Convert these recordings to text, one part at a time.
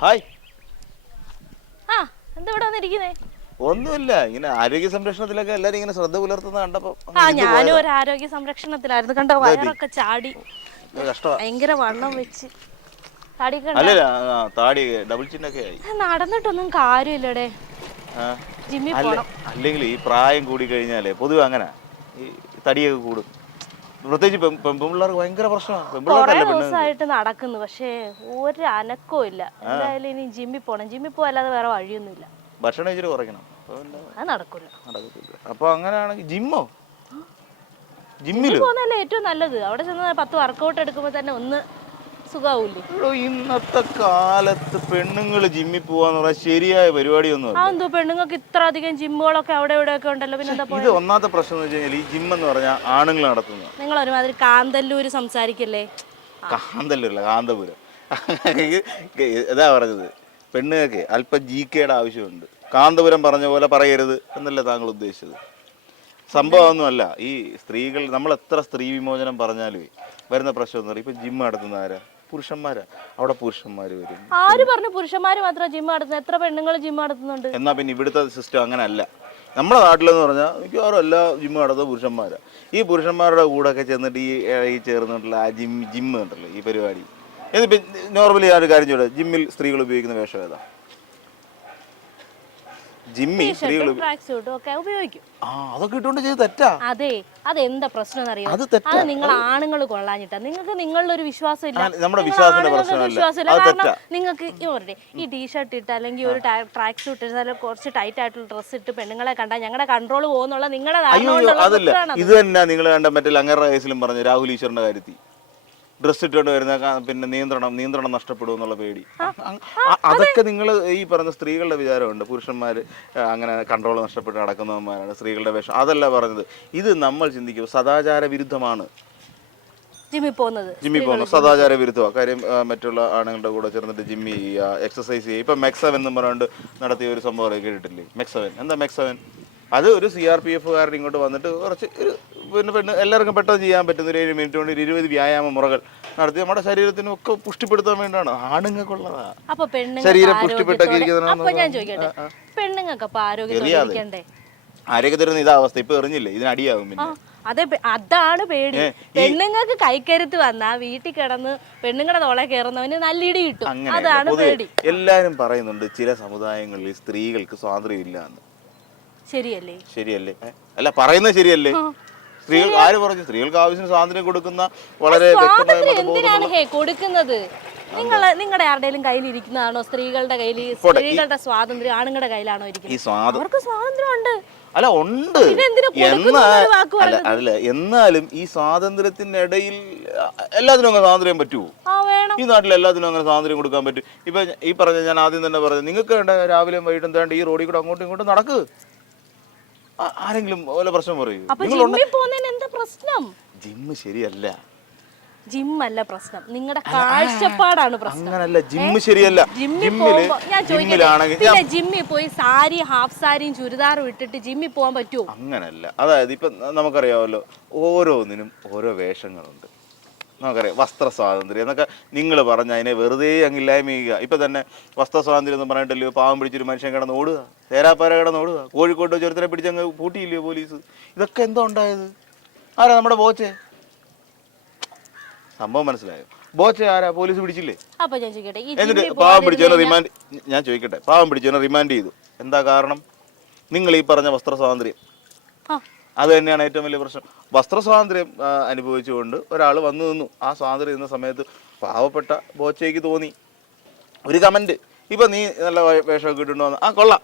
Hi. ആ എന്താ ഇവിടെ വന്നിരിക്കുന്നേ? ഒന്നുമില്ല ഇങ്ങനെ ആരോഗ്യ സംരക്ഷണത്തിലൊക്കെ എല്ലാരും ഇങ്ങനെ ശ്രദ്ധ പുലർത്തുന്ന കണ്ടപ്പോ ആ ഞാനും ഒരു ആരോഗ്യ സംരക്ഷണത്തിലായിരുന്നു. കണ്ടോ വയറൊക്കെ ചാടി. ഭയങ്കര വണ്ണം വെച്ച്. താടി ഡബിൾ ചിന്നൊക്കെ ആയി. നടന്നിട്ടൊന്നും കാര്യമില്ലടേ. ആ. ജിമ്മിൽ പോണം. അല്ലെങ്കിൽ ഈ പ്രായം കൂടി കഴിഞ്ഞാലേ പൊതുവെ അങ്ങനെ ഈ തടിയൊക്കെ കൂടും. പ്രത്യേകിച്ച് പെൺ- പെൺ- ഭയങ്കര പ്രശ്നമാണ്. കൊറേ പെണ്ണ് ദിവസമായിട്ട് നടക്കുന്നു. പക്ഷേ ഒരു അനക്കവും ഇല്ല എന്തായാലും ഇനി ജിമ്മിൽ പോണം. ജിമ്മിൽ പോവല്ലാതെ വേറെ വഴിയൊന്നുമില്ല. ഭക്ഷണം ഇച്ചിരി കുറയ്ക്കണം. അപ്പൊ പിന്നെ അത് നടക്കില്ല നടക്കത്തില്ല. അപ്പൊ അങ്ങനെയാണെങ്കിൽ ജിമ്മോ? ജിമ്മിൽ? ജിമ്മിൽ പോകുന്നതല്ലേ ഏറ്റവും നല്ലത്. അവിടെ ചെന്ന് പത്ത് വർക്കൗട്ട് എടുക്കുമ്പോൾ തന്നെ ഒന്ന് സുഖാവൂലേ എടോ, ഇന്നത്തെ കാലത്ത് പെണ്ണുങ്ങൾ ജിമ്മിൽ പോവാന്ന് പറഞ്ഞാൽ ശരിയായ പരിപാടിയൊന്നും ഒന്നും പെണ്ണുങ്ങൾക്ക് ഇത്ര അധികം ജിമ്മുകളൊക്കെ അവിടെ ഇവിടെ ഒക്കെ ഉണ്ടല്ലോ പിന്നെ എന്താ ഇത് ഒന്നാമത്തെ പ്രശ്നം എന്ന് വെച്ച് കഴിഞ്ഞാൽ ഈ ജിം എന്ന് പറഞ്ഞാൽ ആണുങ്ങൾ നടത്തുന്നത്. നിങ്ങൾ ഒരുമാതിരി കാന്തല്ലൂര് സംസാരിക്കല്ലേ? കാന്തല്ലൂരല്ല കാന്തപുരം. ഇതാ പറഞ്ഞത് പെണ്ണുങ്ങൾക്ക് അല്പം ജി കെയുടെ ആവശ്യമുണ്ട്. കാന്തപുരം പറഞ്ഞ പോലെ പറയരുത് എന്നല്ലേ താങ്കൾ ഉദ്ദേശിച്ചത്? സംഭവമൊന്നുമല്ല ഈ സ്ത്രീകൾ നമ്മൾ എത്ര സ്ത്രീ വിമോചനം പറഞ്ഞാലും വരുന്ന പ്രശ്നം എന്ന് പറയും ഇപ്പൊ ജിം നടത്തുന്ന ആരാ? പുരുഷന്മാരാ? അവിടെ പുരുഷന്മാർ വരും. ആര് പറഞ്ഞു പുരുഷന്മാര് മാത്രം ജിം നടത്തുന്നത് എത്ര പെണ്ണുങ്ങൾ ജിം നടത്തുന്നുണ്ട്? എന്നാ പിന്നെ ഇവിടുത്തെ സിസ്റ്റം അങ്ങനെ അല്ല നമ്മുടെ നാട്ടിലെന്ന് പറഞ്ഞാൽ മിക്കവാറും എല്ലാ ജിമ്മ് നടത്തുന്ന പുരുഷന്മാരാണ് ഈ പുരുഷന്മാരുടെ കൂടെ ഒക്കെ ചെന്നിട്ട് ഈ ഈ ചേർന്നിട്ടുള്ള ആ ജിം ജിമ്മ് ഉണ്ടല്ലോ ഈ പരിപാടി. എന്നിപ്പോൾ നോർമലി ഒരു കാര്യം ചോദിച്ചാൽ ജിമ്മിൽ സ്ത്രീകൾ ഉപയോഗിക്കുന്ന വേഷം ഏതാ? സ്ത്രീകൾ സൂട്ടും ഒക്കെ ഉപയോഗിക്കും. ആ അതൊക്കെ ഇട്ടുകൊണ്ട് ചെയ്ത് തെറ്റാ. അതെ പ്രശ്നം അത് തെറ്റാ. അത് നിങ്ങൾ ആണുങ്ങൾ കൊള്ളാഞ്ഞിട്ടാ. നിങ്ങൾക്ക് നിങ്ങളുടെ ഒരു വിശ്വാസം ഇല്ല നമ്മുടെ വിശ്വാസത്തിന്റെ പ്രശ്നമല്ല. കാരണം നിങ്ങൾക്ക് ഈ ഈ ടീഷർട്ട് ഇട്ട് അല്ലെങ്കിൽ ഒരു ട്രാക്ക് സൂട്ട് ഇട്ട് കുറച്ച് ടൈറ്റ് ആയിട്ടുള്ള ഡ്രസ്സ് ഇട്ട് പെണ്ണുങ്ങളെ കണ്ടാൽ ഞങ്ങളുടെ കൺട്രോൾ പോകുന്നുള്ള നിങ്ങളുടെ അതല്ല. ഇത് തന്നെ നിങ്ങൾ കണ്ട മറ്റേ ലങ്ങറ കേസിലും പറഞ്ഞു രാഹുൽ ഈശ്വറിന്റെ കാര്യത്തിൽ ഡ്രസ് ഇട്ടുകൊണ്ട് വരുന്ന പിന്നെ നിയന്ത്രണം നിയന്ത്രണം നഷ്ടപ്പെടും എന്നുള്ള പേടി. അതൊക്കെ നിങ്ങൾ ഈ പറഞ്ഞ സ്ത്രീകളുടെ വിചാരമുണ്ട്. പുരുഷന്മാർ അങ്ങനെ കൺട്രോൾ നഷ്ടപ്പെട്ട് നടക്കുന്നവന്മാരാണ് സ്ത്രീകളുടെ വേഷം. അതല്ല പറഞ്ഞത്. ഇത് നമ്മൾ ചിന്തിക്കും. സദാചാര വിരുദ്ധമാണ്. ജിമ്മി പോകുന്നത്. ജിമ്മിൽ പോകുന്നത്. സദാചാര വിരുദ്ധമാണ് കാര്യം മറ്റുള്ള ആണുങ്ങളുടെ കൂടെ ചേർന്നിട്ട് ജിമ്മി ചെയ്യുക എക്സസൈസ് ചെയ്യുക. ഇപ്പം മെക്സവൻ എന്ന് പറഞ്ഞുകൊണ്ട് നടത്തിയ ഒരു സംഭവം കേട്ടിട്ടില്ലേ? മെക്സവൻ എന്താ മെക്സവൻ അത് ഒരു സി ആർ പി എഫുകാരൻ ഇങ്ങോട്ട് വന്നിട്ട് കുറച്ച് ഒരു പിന്നെ പെണ്ണ് എല്ലാവർക്കും പെട്ടെന്ന് ചെയ്യാൻ പറ്റുന്ന ഒരു ഏഴ് മിനിറ്റ് കൊണ്ട് ഒരു ഇരുപത് വ്യായാമ മുറകൾ നടത്തി നമ്മുടെ ശരീരത്തിനും ഒക്കെ പുഷ്ടിപ്പെടുത്താൻ വേണ്ടിയാണ്. ആണുങ്ങൾക്കുള്ളതാ അപ്പൊ ശരീരം പുഷ്ടിപ്പെട്ടൊക്കെ അപ്പൊ ഞാൻ ചോദിക്കട്ടെ പെണ്ണുങ്ങൾക്ക് അപ്പൊ ആരോഗ്യത്തോടെ എറിയാതെ. ഇരിക്കണ്ടേ ആരോഗ്യം തരുന്ന ഇതാ അവസ്ഥ. ഇപ്പൊ എറിഞ്ഞില്ലേ? ഇതിന് അടിയാകും പിന്നെ. അതെ അതാണ് പേടി. പെണ്ണുങ്ങൾക്ക് കൈക്കരുത്ത് വന്നാ വീട്ടിൽ കിടന്ന് പെണ്ണുങ്ങളുടെ തോളെ കയറുന്നവന് നല്ല ഇടി കിട്ടും. അതാണ് പേടി. എല്ലാരും പറയുന്നുണ്ട് ചില സമുദായങ്ങളിൽ സ്ത്രീകൾക്ക് സ്വാതന്ത്ര്യം ഇല്ല എന്ന്. ശരിയല്ലേ? ശരിയല്ലേ? അല്ല പറയുന്നത് ശരിയല്ലേ? സ്ത്രീകൾ ആര് പറഞ്ഞു? സ്ത്രീകൾക്ക് ആവശ്യത്തിന് സ്വാതന്ത്ര്യം കൊടുക്കുന്ന വളരെ വ്യക്തമായ സ്വാതന്ത്ര്യം എന്തിനാണ് ഹേ കൊടുക്കുന്നത്? നിങ്ങൾ നിങ്ങളുടെ ആരുടെയും കയ്യിൽ? ഇരിക്കുന്നതാണോ സ്ത്രീകളുടെ കയ്യിൽ സ്ത്രീകളുടെ സ്വാതന്ത്ര്യം ആണുങ്ങളുടെ കയ്യിലാണോ ഈ ഇരിക്കുന്നത് സ്വാതന്ത്ര്യം അവർക്ക് സ്വാതന്ത്ര്യം ഉണ്ട്. അല്ല ഉണ്ട് ഇതെന്തിനാ കൊടുക്കുന്നു എന്നാ എന്നൊരു വാക്ക് അല്ല അല്ല എന്നാലും ഈ സ്വാതന്ത്ര്യത്തിനിടയിൽ എല്ലാത്തിനും അങ്ങനെ സ്വാതന്ത്ര്യം പറ്റുമോ ആ വേണം. ഈ നാട്ടിൽ എല്ലാത്തിനും അങ്ങനെ സ്വാതന്ത്ര്യം കൊടുക്കാൻ പറ്റും. ഇപ്പൊ ഈ പറഞ്ഞ ഞാൻ ആദ്യം തന്നെ പറഞ്ഞു നിങ്ങൾക്ക് വേണ്ട രാവിലെയും വൈകിട്ടും തേണ്ട ഈ റോഡിൽ കൂടെ അങ്ങോട്ടും ഇങ്ങോട്ടും നടക്ക്. ആ- ആരെങ്കിലും ഓല പ്രശ്നം പറയൂ. അപ്പൊ ജിമ്മിൽ പോകുന്നതിന് എന്താ പ്രശ്നം? ജിമ്മ് ശരിയല്ല. ജിം അല്ല പ്രശ്നം. നിങ്ങളുടെ കാഴ്ചപ്പാടാണ് പ്രശ്നം. അങ്ങനല്ല ജിമ്മ് ശരിയല്ല. ജിമ്മിൽ ജിമ്മിൽ പോകുമ്പോ ഞാൻ ചോദിക്കട്ടെ? ജിമ്മിലാണെങ്കിൽ പിന്നെ ജിമ്മിൽ പോയി സാരി ഹാഫ് സാരിയും ചുരിദാറും ഇട്ടിട്ട് ജിമ്മിൽ പോകാൻ പറ്റുമോ അങ്ങനല്ല. അതായത് ഇപ്പം നമുക്കറിയാമല്ലോ ഓരോന്നിനും ഓരോ വേഷങ്ങളുണ്ട്. നമുക്കറിയാം വസ്ത്ര സ്വാതന്ത്ര്യം എന്നൊക്കെ നിങ്ങൾ പറഞ്ഞ അതിനെ വെറുതെ അങ്ങ് ഇല്ലായ്മ ചെയ്യുക ഇപ്പം തന്നെ വസ്ത്ര സ്വാതന്ത്ര്യം എന്ന് പറഞ്ഞിട്ടല്ലോ പാവം പിടിച്ചൊരു മനുഷ്യൻ കിടന്ന് ഓടുക? തേരാപ്പാര കിടന്ന് ഓടുക? കോഴിക്കോട്ട് ചെറുത്തിനെ പിടിച്ചങ്ങ് പൂട്ടിയില്ലയോ പോലീസ്? ഇതൊക്കെ എന്തോ ഉണ്ടായത്? ആരാ നമ്മുടെ ബോച്ചേ? സംഭവം മനസ്സിലായോ? ബോച്ചെ ആരാ? പോലീസ് പിടിച്ചില്ലേ? എന്നിട്ട് പാവം പിടിച്ചവനെ റിമാൻഡ് ഞാൻ ചോദിക്കട്ടെ പാവം പിടിച്ചവനെ റിമാൻഡ് ചെയ്തു. എന്താ കാരണം? നിങ്ങൾ ഈ പറഞ്ഞ വസ്ത്ര സ്വാതന്ത്ര്യം അത് തന്നെയാണ് ഏറ്റവും വലിയ പ്രശ്നം. വസ്ത്ര സ്വാതന്ത്ര്യം അനുഭവിച്ചുകൊണ്ട് ഒരാൾ വന്നു നിന്നു. ആ സ്വാതന്ത്ര്യം ഇരുന്ന സമയത്ത് പാവപ്പെട്ട ബോച്ചയ്ക്ക് തോന്നി. ഒരു കമന്റ്. ഇപ്പൊ നീ നല്ല വേഷം വേഷമൊക്കെ ഇട്ടുണ്ടോ ആ കൊള്ളാം.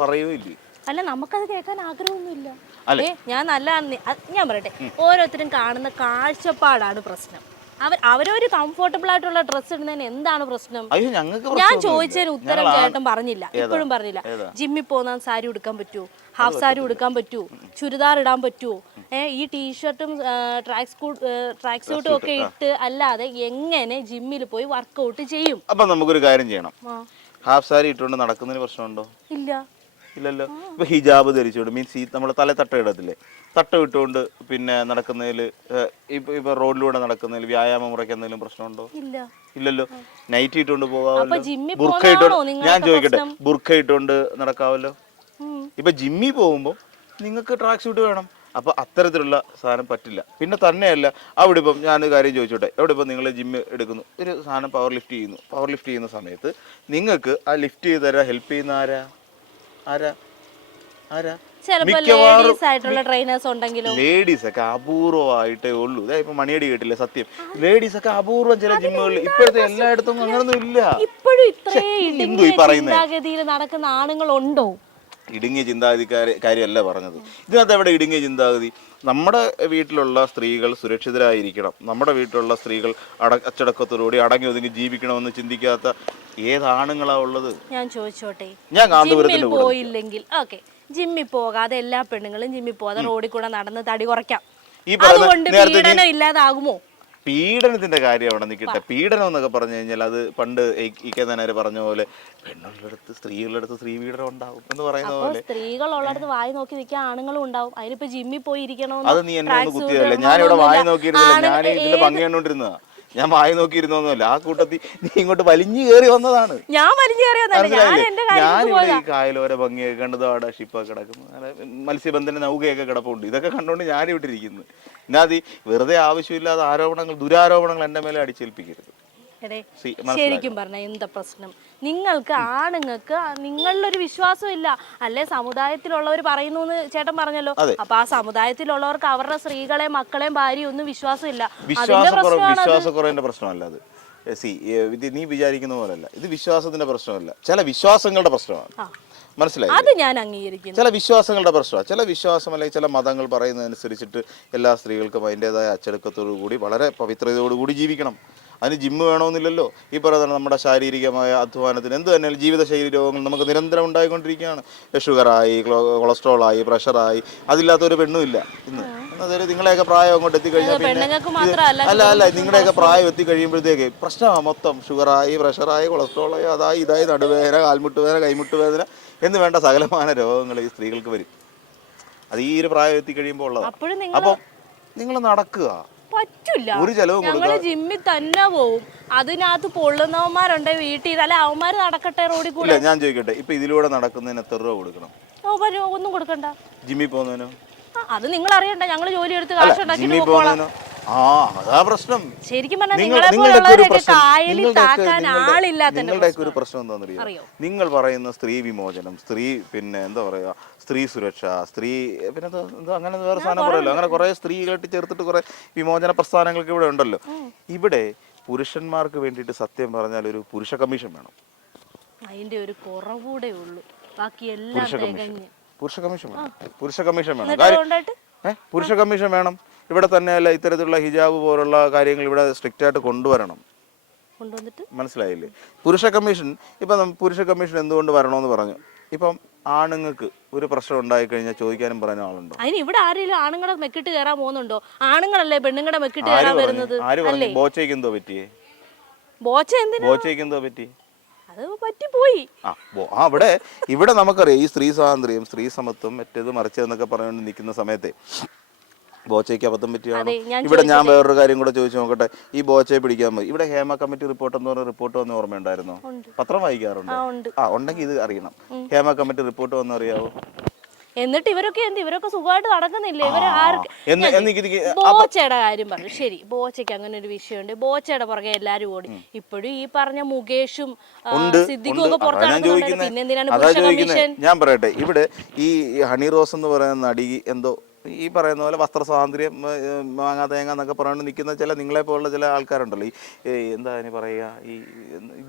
പറയൂല്ലേ അല്ല നമുക്കത് കേൾക്കാൻ ആഗ്രഹമൊന്നുമില്ല. ഞാൻ നല്ല ഞാൻ പറയട്ടെ. ഓരോരുത്തരും കാണുന്ന കാഴ്ചപ്പാടാണ് പ്രശ്നം. അവർ അവരൊരു കംഫർട്ടബിൾ ആയിട്ടുള്ള ഡ്രസ്സ് ഇടുന്നതിന് എന്താണ് പ്രശ്നം? അയ്യോ ഞങ്ങൾക്ക് ഞാൻ ചോദിച്ചതിന് ഉത്തരം കേട്ടും ചേട്ടൻ പറഞ്ഞില്ല. ഇപ്പോഴും പറഞ്ഞില്ല. ജിമ്മിൽ പോകുന്ന സാരി ഉടുക്കാൻ പറ്റുമോ ഹാഫ് സാരി ഉടുക്കാൻ പറ്റുമോ ചുരിദാർ ഇടാൻ പറ്റുമോ ഏഹ് ഈ ടീഷർട്ടും ട്രാക്ക് സ്കൂട്ട് ട്രാക്ക് സൂട്ടും ഒക്കെ ഇട്ട് അല്ലാതെ എങ്ങനെ ജിമ്മിൽ പോയി വർക്ക്ഔട്ട് ചെയ്യും? അപ്പൊ നമുക്കൊരു കാര്യം ചെയ്യണം. ഹാഫ് സാരി ഇട്ടുകൊണ്ട് നടക്കുന്നതിന് പ്രശ്നമുണ്ടോ? ഇല്ല. ഇല്ലല്ലോ. ഇപ്പൊ ഹിജാബ് ധരിച്ചുകൊണ്ട് മീൻസ് ഈ നമ്മൾ തല തട്ട ഇടത്തില്ലേ? തട്ട ഇട്ടുകൊണ്ട് പിന്നെ നടക്കുന്നതിൽ ഇപ്പൊ ഇപ്പൊ റോഡിലൂടെ നടക്കുന്നതിൽ വ്യായാമം മുറയ്ക്ക് എന്തെങ്കിലും പ്രശ്നമുണ്ടോ? ഇല്ല. ഇല്ലല്ലോ. നൈറ്റ് ഇട്ടുകൊണ്ട് പോകാമല്ലോ ബുർഖ ഇട്ടുകൊണ്ട് ഞാൻ ചോദിക്കട്ടെ? ബുർഖ ഇട്ടുകൊണ്ട് നടക്കാവല്ലോ. ഇപ്പൊ ജിമ്മിൽ പോകുമ്പോൾ നിങ്ങൾക്ക് ട്രാക്ക് സ്യൂട്ട് വേണം. അപ്പൊ അത്തരത്തിലുള്ള സാധനം പറ്റില്ല. പിന്നെ തന്നെയല്ല അവിടെ ഇപ്പം ഞാൻ കാര്യം ചോദിച്ചോട്ടെ. അവിടെ ഇപ്പം നിങ്ങൾ ജിമ്മ് എടുക്കുന്നു. ഒരു സാധനം പവർ ലിഫ്റ്റ് ചെയ്യുന്നു. പവർ ലിഫ്റ്റ് ചെയ്യുന്ന സമയത്ത് നിങ്ങൾക്ക് ആ ലിഫ്റ്റ് ചെയ്ത് തരാൻ ഹെൽപ്പ് ചെയ്യുന്ന ആരാ? ആരാ? ആരാ? ലേഡീസ് ഒക്കെ അപൂർവമായിട്ടേ ഉള്ളൂ. ഇതാ ഇപ്പൊ മണിയടി കേട്ടില്ല സത്യം? ലേഡീസ് ഒക്കെ അപൂർവം ചില ജിമ്മുകളിൽ ഇപ്പോഴത്തെ എല്ലായിടത്തും അങ്ങനൊന്നും ഇല്ല. ഇപ്പോഴും ഇത്രേ എന്തു ഈ ഇടുങ്ങിയ പറയുന്നേ? ചിന്താഗതിയിൽ നടക്കുന്ന ആണുങ്ങളുണ്ടോ? ഇടുങ്ങിയ ചിന്താഗതിക്കാര് കാര്യമല്ല പറഞ്ഞത്. ഇതിനകത്ത് എവിടെ ഇടുങ്ങിയ ചിന്താഗതി? നമ്മുടെ വീട്ടിലുള്ള സ്ത്രീകൾ സുരക്ഷിതരായിരിക്കണം. നമ്മുടെ വീട്ടിലുള്ള സ്ത്രീകൾ അട അച്ചടക്കത്തോടുകൂടി അടങ്ങി ഒതുങ്ങി ജീവിക്കണമെന്ന് ചിന്തിക്കാത്ത ഏതാണുങ്ങളാ ഉള്ളത്? ഞാൻ ചോദിച്ചോട്ടെ. ഞാൻ ജിമ്മിൽ പോയില്ലെങ്കിൽ ഓക്കെ. ജിമ്മിൽ പോകാതെ എല്ലാ പെണ്ണുങ്ങളും ജിമ്മിൽ പോകാതെ റോഡിൽ കൂടെ നടന്ന് തടി കുറയ്ക്കാം. അതുകൊണ്ട് പീഡനം ഇല്ലാതാകുമോ? പീഡനത്തിന്റെ കാര്യം അവിടെ നിൽക്കട്ടെ പീഡനം എന്നൊക്കെ പറഞ്ഞു കഴിഞ്ഞാൽ അത് പണ്ട് നായർ പറഞ്ഞ പോലെ പെണ്ണുള്ളടത്ത് അടുത്ത് സ്ത്രീകളുടെ അടുത്ത് സ്ത്രീ പീഡനം ഉണ്ടാവും എന്ന് പറയുന്ന പോലെ. സ്ത്രീകൾ ഉള്ളിടത്ത് വായി നോക്കി നിൽക്കാൻ ആണുങ്ങളും ഉണ്ടാവും. അതിനിപ്പോ ജിമ്മിൽ പോയി അത് നീ എന്നെ ഒന്ന് കുത്തിയതല്ലേ ഞാനിവിടെ വായി നോക്കിയിരുന്നില്ല. ഞാൻ ഇതിന്റെ ഭംഗി കണ്ടോണ്ടിരുന്നതാ ഞാൻ വായി നോക്കിയിരുന്നൊന്നുമല്ല. ആ കൂട്ടത്തിൽ നീ ഇങ്ങോട്ട് വലിഞ്ഞു കയറി വന്നതാണ്. ഞാൻ വലിഞ്ഞു എന്റെ ഞാനിവിടെ ഈ കായലോര ഭംഗിയൊക്കെ കണ്ടത് അവിടെ ഷിപ്പൊക്കെ കിടക്കുന്നു. മത്സ്യബന്ധന നൗകയൊക്കെ കിടപ്പുണ്ട്. ഇതൊക്കെ കണ്ടുകൊണ്ട് ഞാനിവിടെ ഇരിക്കുന്നു. എന്നാതി വെറുതെ ആവശ്യമില്ലാത്ത ആരോപണങ്ങൾ ദുരാരോപണങ്ങൾ എന്റെ മേലെ അടിച്ചേൽപ്പിക്കരുത്. എടേ ശരിക്കും പറഞ്ഞ എന്താ പ്രശ്നം? നിങ്ങൾക്ക് ആണുങ്ങൾക്ക് നിങ്ങളിലൊരു വിശ്വാസം ഇല്ല അല്ലെ സമുദായത്തിലുള്ളവർ പറയുന്നു എന്ന് ചേട്ടൻ പറഞ്ഞല്ലോ. അപ്പൊ ആ സമുദായത്തിലുള്ളവർക്ക് അവരുടെ സ്ത്രീകളെ മക്കളെയും ഭാര്യയും ഒന്നും വിശ്വാസം ഇല്ല വിശ്വാസക്കുറവ് വിശ്വാസക്കുറവിന്റെ പ്രശ്നമല്ല അത്. സി ഇത് നീ വിചാരിക്കുന്ന പോലല്ല. ഇത് വിശ്വാസത്തിന്റെ പ്രശ്നമല്ല. ചില വിശ്വാസങ്ങളുടെ പ്രശ്നമാണ്. മനസ്സിലായി അത് ഞാൻ അംഗീകരിക്കുന്നു. ചില വിശ്വാസങ്ങളുടെ പ്രശ്നമാണ്. ചില വിശ്വാസം അല്ലെങ്കിൽ ചില മതങ്ങൾ പറയുന്നതനുസരിച്ചിട്ട് എല്ലാ സ്ത്രീകൾക്കും അതിന്റെതായ അച്ചടക്കത്തോടു കൂടി വളരെ പവിത്രതയോടുകൂടി ജീവിക്കണം. അതിന് ജിമ്മ് വേണമെന്നില്ലല്ലോ. ഈ പറയുന്ന നമ്മുടെ ശാരീരികമായ അധ്വാനത്തിന് എന്ത് തന്നെ ജീവിതശൈലി രോഗങ്ങൾ നമുക്ക് നിരന്തരം ഉണ്ടായിക്കൊണ്ടിരിക്കുകയാണ്. ഷുഗറായി കൊളസ്ട്രോളായി പ്രഷറായി അതില്ലാത്തൊരു പെണ്ണുമില്ല. ഇന്ന്. അതായത് നിങ്ങളെയൊക്കെ പ്രായം അങ്ങോട്ട് എത്തിക്കഴിഞ്ഞാൽ പിന്നെ അല്ല അല്ല നിങ്ങളുടെയൊക്കെ പ്രായം എത്തിക്കഴിയുമ്പോഴത്തേക്ക് പ്രശ്നമാണ് മൊത്തം. ഷുഗറായി പ്രഷറായി കൊളസ്ട്രോളായി അതായി ഇതായി നടുവേദന കാൽമുട്ട് വേദന കൈമുട്ട് വേദന എന്ന് വേണ്ട സകലമാന രോഗങ്ങൾ ഈ സ്ത്രീകൾക്ക് വരും. അത് ഈ ഒരു പ്രായം എത്തിക്കഴിയുമ്പോൾ ഉള്ളതാണ് അപ്പം നിങ്ങൾ നടക്കുക. പറ്റില്ല ഞങ്ങൾ ജിമ്മിൽ തന്നെ പോവും. അതിനകത്ത് പൊള്ളുന്നവന്മാരുണ്ട് വീട്ടിൽ. അല്ല അവന്മാര് നടക്കട്ടെ റോഡിൽ കൂടെ? ഞാൻ ചോദിക്കട്ടെ. ഇപ്പൊ ഇതിലൂടെ നടക്കുന്നതിന് എത്ര രൂപ കൊടുക്കണം? ഒന്നും കൊടുക്കണ്ട. ജിമ്മിൽ പോകുന്നതിനോ? അത് നിങ്ങൾ അറിയണ്ട ഞങ്ങൾ ജോലി എടുത്ത് കാശ് ഉണ്ടാക്കി ആ അതാ പ്രശ്നം. ശരിക്കും പറഞ്ഞാൽ നിങ്ങളെ പോലുള്ളവരൊക്കെ പ്രശ്നം കായലിൽ താക്കാൻ ആളില്ലാത്തതിന്റെ നിങ്ങളുടെയൊക്കെ ഒരു പ്രശ്നം. പ്രശ്നം എന്താണെന്നറിയോ നിങ്ങൾ പറയുന്ന സ്ത്രീ വിമോചനം സ്ത്രീ പിന്നെ എന്താ പറയാ സ്ത്രീ സുരക്ഷ സ്ത്രീ പിന്നെ അങ്ങനെ വേറെ സാധനം പറയല്ലോ അങ്ങനെ കുറെ സ്ത്രീകളായിട്ട് ചേർത്തിട്ട് കുറെ വിമോചന പ്രസ്ഥാനങ്ങൾക്ക് ഇവിടെ ഉണ്ടല്ലോ. ഇവിടെ പുരുഷന്മാർക്ക് വേണ്ടിയിട്ട് സത്യം പറഞ്ഞാൽ ഒരു പുരുഷ കമ്മീഷൻ വേണം. അതിന്റെ ഒരു കുറവൂടെ ഉള്ളൂ. ബാക്കി എല്ലാം പുരുഷ കമ്മീഷൻ. പുരുഷ കമ്മീഷൻ വേണം. പുരുഷ കമ്മീഷൻ വേണം. പുരുഷ കമ്മീഷൻ വേണം. ഇവിടെ തന്നെയല്ല ഇത്തരത്തിലുള്ള ഹിജാബ് പോലുള്ള കാര്യങ്ങൾ ഇവിടെ സ്ട്രിക്റ്റ് ആയിട്ട് കൊണ്ടുവരണം. കൊണ്ടുവന്നിട്ട്? മനസ്സിലായില്ലേ? പുരുഷ കമ്മീഷൻ ഇപ്പം പുരുഷ കമ്മീഷൻ എന്തുകൊണ്ട് വരണമെന്ന് പറഞ്ഞു. ഇപ്പം ആണുങ്ങൾക്ക് ഒരു പ്രശ്നം ഉണ്ടായി കഴിഞ്ഞാൽ ചോദിക്കാനും പറയാനും ആളുണ്ടോ? അതിന് ഇവിടെ ആരെങ്കിലും ആണുങ്ങളെ മെക്കിട്ട് കയറാൻ പോകുന്നുണ്ടോ? ആണുങ്ങളല്ലേ പെണ്ണുങ്ങളുടെ മെക്കിട്ട് കയറാൻ വരുന്നത്? ആര് പറഞ്ഞു? ബോച്ചയ്ക്ക് എന്തോ പറ്റിയേ? ബോച്ച എന്തിനാ? ബോച്ചയ്ക്ക് എന്തോ പറ്റി? പറ്റിപ്പോയി. ഇവിടെ ഇവിടെ നമുക്കറിയാം ഈ സ്ത്രീ സ്വാതന്ത്ര്യം സ്ത്രീ സമത്വം മറ്റേത് മറിച്ചതെന്നൊക്കെ പറഞ്ഞുകൊണ്ട് നിൽക്കുന്ന സമയത്തെ ബോച്ചയ്ക്ക് അബദ്ധം പറ്റിയാണോ ഇവിടെ ഞാൻ വേറൊരു കാര്യം കൂടെ ചോദിച്ചു നോക്കട്ടെ. ഈ ബോച്ചയെ പിടിക്കാൻ പോയി. ഇവിടെ ഹേമ കമ്മിറ്റി റിപ്പോർട്ട് എന്ന് പറഞ്ഞ റിപ്പോർട്ട് വന്ന് ഓർമ്മയുണ്ടായിരുന്നോ. പത്രം വായിക്കാറുണ്ട്? ആ ഉണ്ട്. ആ ഉണ്ടെങ്കിൽ ഇത് അറിയണം. ഹേമ കമ്മിറ്റി റിപ്പോർട്ട് വന്ന് അറിയാവോ? എന്നിട്ട് ഇവരൊക്കെ എന്ത് ഇവരൊക്കെ സുഖമായിട്ട് നടക്കുന്നില്ലേ? ഇവർ ബോച്ചയുടെ കാര്യം പറഞ്ഞു. ശരി ബോച്ചയ്ക്ക് അങ്ങനെ ഒരു വിഷയമുണ്ട്. ബോച്ചയുടെ പുറകെ എല്ലാരും ഓടി. ഇപ്പോഴും ഈ പറഞ്ഞ മുകേഷും സിദ്ദിഖും ഒക്കെ ഞാൻ പറയട്ടെ. ഇവിടെ ഈ ഹണി റോസ് എന്ന് പറയുന്ന നടി എന്തോ ഈ പറയുന്ന പോലെ വസ്ത്ര സ്വാതന്ത്ര്യം വാങ്ങാ മാങ്ങാ തേങ്ങ എന്നൊക്കെ പറഞ്ഞുകൊണ്ട് നിൽക്കുന്ന ചില നിങ്ങളെ പോലുള്ള ചില ആൾക്കാരുണ്ടല്ലോ. ഈ എന്താ ഇനി പറയുക? ഈ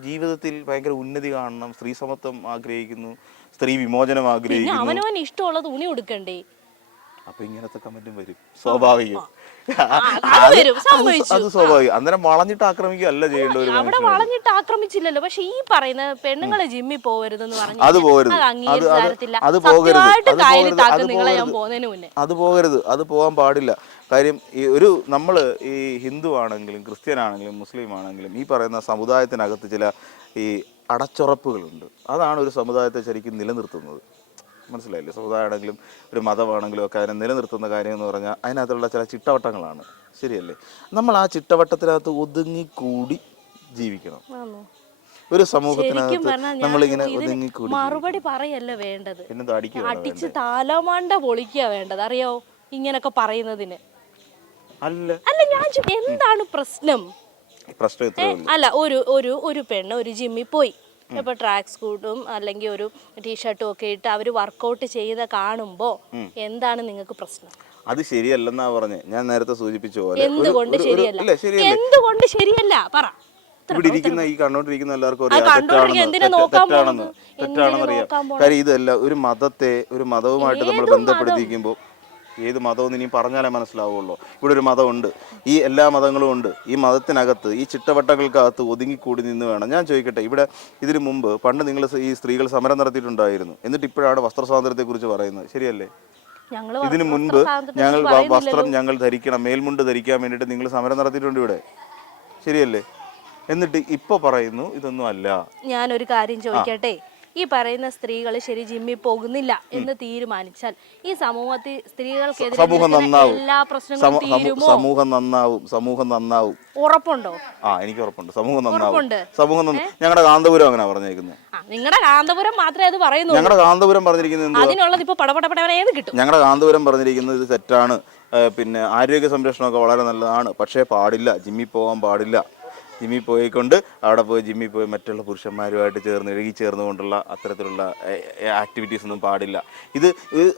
ജീവിതത്തിൽ ഭയങ്കര ഉന്നതി കാണണം സ്ത്രീ സമത്വം ആഗ്രഹിക്കുന്നു സ്ത്രീ വിമോചനം ആഗ്രഹിക്കുന്നു. അവനവൻ ഇഷ്ടമുള്ളത് തുണി കൊടുക്കണ്ടേ? അപ്പൊ ഇങ്ങനത്തെ കമന്റും വരും. സ്വാഭാവികം. അത്. അത് സ്വാഭാവികം. അന്നേരം വളഞ്ഞിട്ട് ആക്രമിക്കുകയല്ല ചെയ്യേണ്ട ഒരു അവിടെ വളഞ്ഞിട്ട് ആക്രമിച്ചില്ലല്ലോ. പക്ഷെ ഈ പറയുന്ന പെണ്ണുങ്ങളെ ജിമ്മിൽ പോകരുതെന്ന് പറഞ്ഞു അത് പോകരുത്. അത് അത് അത് അത് പോകരുത്. സത്യമായിട്ട് അത് കായലിൽ പോകരുത്. താക്കും നിങ്ങളെ ഞാൻ പോകുന്നതിന് മുന്നേ. അത് പോകരുത്. അത് പോകാൻ പാടില്ല. കാര്യം ഈ ഒരു നമ്മൾ ഈ ഹിന്ദു ആണെങ്കിലും ക്രിസ്ത്യൻ ആണെങ്കിലും മുസ്ലിം ആണെങ്കിലും ഈ പറയുന്ന സമുദായത്തിനകത്ത് ചില ഈ അടച്ചുറപ്പുകളുണ്ട്. അതാണ് ഒരു സമുദായത്തെ ശരിക്കും നിലനിർത്തുന്നത്. മനസ്സിലായില്ലേ? സമുദായമാണെങ്കിലും ഒരു മതമാണെങ്കിലും ഒക്കെ അതിനെ നിലനിർത്തുന്ന കാര്യം എന്ന് പറഞ്ഞാൽ അതിനകത്തുള്ള ചില ചിട്ടവട്ടങ്ങളാണ്. ശരിയല്ലേ? നമ്മൾ ആ ചിട്ടവട്ടത്തിനകത്ത് ഒതുങ്ങിക്കൂടി ജീവിക്കണം. ഒരു സമൂഹത്തിനകത്ത് നമ്മളിങ്ങനെ ഒതുങ്ങിക്കൂടി മറുപടി പറയല്ല വേണ്ടത്. അടിച്ച് താലമണ്ട പൊളിക്കുക വേണ്ടത്. അറിയോ? ഇങ്ങനൊക്കെ പറയുന്നതിന്. അല്ല. അല്ല ഞാൻ എന്താണ് പ്രശ്നം? പ്രശ്നം അല്ല ഒരു ഒരു ഒരു പെണ്ണ് ഒരു ജിമ്മിൽ പോയി. ഇപ്പൊ ട്രാക്ക് സ്കൂട്ടും അല്ലെങ്കിൽ ഒരു ടീഷർട്ടും ഒക്കെ ഇട്ട് അവർ വർക്കൗട്ട് ചെയ്ത് കാണുമ്പോൾ എന്താണ് നിങ്ങൾക്ക് പ്രശ്നം? അത് ശരിയല്ലെന്നാ പറഞ്ഞേ. ഞാൻ നേരത്തെ സൂചിപ്പിച്ച പോലെ എന്തുകൊണ്ട് ശരിയല്ല? എന്തുകൊണ്ട് ശരിയല്ല? പറ. ഇവിടെ ഇരിക്കുന്ന ഈ കണ്ടോണ്ടിരിക്കുന്ന എല്ലാവർക്കും അറിയാം തെറ്റാണെന്ന്. തെറ്റാണെന്ന്? അറിയാം. കാര്യം ഇതല്ല ഒരു മതത്തെ ഒരു മതവുമായിട്ട് നമ്മൾ ബന്ധപ്പെടുത്തിയിരിക്കുമ്പോൾ ഏത് മതവും ഇനി പറഞ്ഞാലേ മനസ്സിലാവുള്ളൂ. ഇവിടെ ഒരു മതമുണ്ട്. ഈ എല്ലാ മതങ്ങളും ഉണ്ട്. ഈ മതത്തിനകത്ത് ഈ ചിട്ടവട്ടങ്ങൾക്കകത്ത് ഒതുങ്ങിക്കൂടി നിന്ന് വേണം. ഞാൻ ചോദിക്കട്ടെ ഇവിടെ ഇതിനു മുമ്പ് പണ്ട് നിങ്ങൾ ഈ സ്ത്രീകൾ സമരം നടത്തിയിട്ടുണ്ടായിരുന്നു. എന്നിട്ട് ഇപ്പോഴാണ് വസ്ത്ര സ്വാതന്ത്ര്യത്തെക്കുറിച്ച് പറയുന്നത്? ശരിയല്ലേ? ഇതിനു മുൻപ് ഞങ്ങൾ വസ്ത്രം ഞങ്ങൾ ധരിക്കണം മേൽമുണ്ട് ധരിക്കാൻ വേണ്ടിയിട്ട് നിങ്ങൾ സമരം നടത്തിയിട്ടുണ്ട് ഇവിടെ. ശരിയല്ലേ? എന്നിട്ട് ഇപ്പൊ പറയുന്നു ഇതൊന്നും അല്ല. ഞാനൊരു കാര്യം ചോദിക്കട്ടെ? ഈ പറയുന്ന സ്ത്രീകൾ ശരി ജിമ്മിൽ പോകുന്നില്ല എന്ന് തീരുമാനിച്ചാൽ ഈ സമൂഹത്തിൽ സ്ത്രീകൾക്കെതിരെ സമൂഹം എല്ലാ പ്രശ്നങ്ങളും തീരുമോ? സമൂഹം നന്നാവും. സമൂഹം നന്നാവും. ഉറപ്പുണ്ടോ? ആ എനിക്ക് ഉറപ്പുണ്ട്. സമൂഹം നന്നാവും. സമൂഹം ഞങ്ങളുടെ കാന്തപുരം അങ്ങനെ പറഞ്ഞേക്കുന്നത് നിങ്ങളുടെ കാന്തപുരം മാത്രമേ അത് പറയുന്നുള്ളൂ. ഞങ്ങളുടെ കാന്തപുരം പറഞ്ഞിരിക്കുന്നത് അതിനുള്ളത് ഇപ്പൊ കിട്ടും. ഞങ്ങളുടെ കാന്തപുരം പറഞ്ഞിരിക്കുന്നത് ഇത് തെറ്റാണ് പിന്നെ ആരോഗ്യ സംരക്ഷണമൊക്കെ വളരെ നല്ലതാണ്. പക്ഷേ പാടില്ല. ജിമ്മിൽ പോകാൻ പാടില്ല. ജിമ്മിൽ പോയിക്കൊണ്ട് അവിടെ പോയി ജിമ്മിൽ പോയി മറ്റുള്ള പുരുഷന്മാരുമായിട്ട് ചേർന്ന് ഇഴുകി ചേർന്നുകൊണ്ടുള്ള അത്തരത്തിലുള്ള ആക്ടിവിറ്റീസ് ഒന്നും പാടില്ല. ഇത്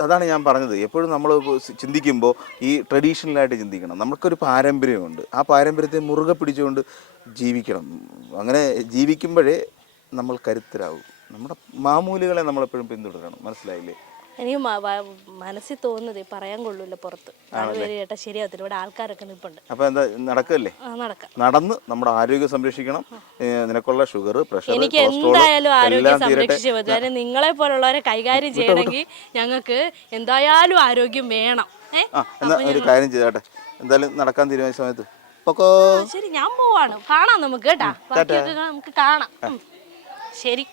അതാണ് ഞാൻ പറഞ്ഞത്. എപ്പോഴും നമ്മൾ ചിന്തിക്കുമ്പോൾ ഈ ട്രഡീഷണലായിട്ട് ചിന്തിക്കണം. നമുക്കൊരു പാരമ്പര്യമുണ്ട്. ആ പാരമ്പര്യത്തെ മുറുകെ പിടിച്ചുകൊണ്ട് ജീവിക്കണം. അങ്ങനെ ജീവിക്കുമ്പോഴേ നമ്മൾ കരുത്തരാകും നമ്മുടെ മാമൂലുകളെ നമ്മളെപ്പോഴും പിന്തുടരണം. മനസ്സിലായില്ലേ? എനിക്ക് മനസ്സിൽ തോന്നുന്നത് പറയാൻ കൊള്ളൂല പുറത്ത്. കേട്ടാ ശരിയാവത്തില്ല ഇവിടെ ആൾക്കാരൊക്കെ നിൽപ്പുണ്ട്. അപ്പൊ എന്താ നടക്കല്ലേ? നടന്ന് നമ്മുടെ ആരോഗ്യം സംരക്ഷിക്കണം. നിനക്കുള്ള ഷുഗർ പ്രഷർ എനിക്ക് എന്തായാലും ആരോഗ്യം സംരക്ഷിച്ചു പറ്റൂ നിങ്ങളെ പോലുള്ളവരെ കൈകാര്യം ചെയ്യണമെങ്കിൽ ഞങ്ങൾക്ക് എന്തായാലും ആരോഗ്യം വേണം. എന്നാ ഒരു കാര്യം ചെയ്തോട്ടെ. എന്തായാലും നടക്കാൻ തീരുമാനിച്ച സമയത്ത് ശരി ഞാൻ പോവാണ്. കാണാം നമുക്ക് കേട്ടാ. ബാക്കിയൊക്കെ നമുക്ക് കാണാം. ശരി.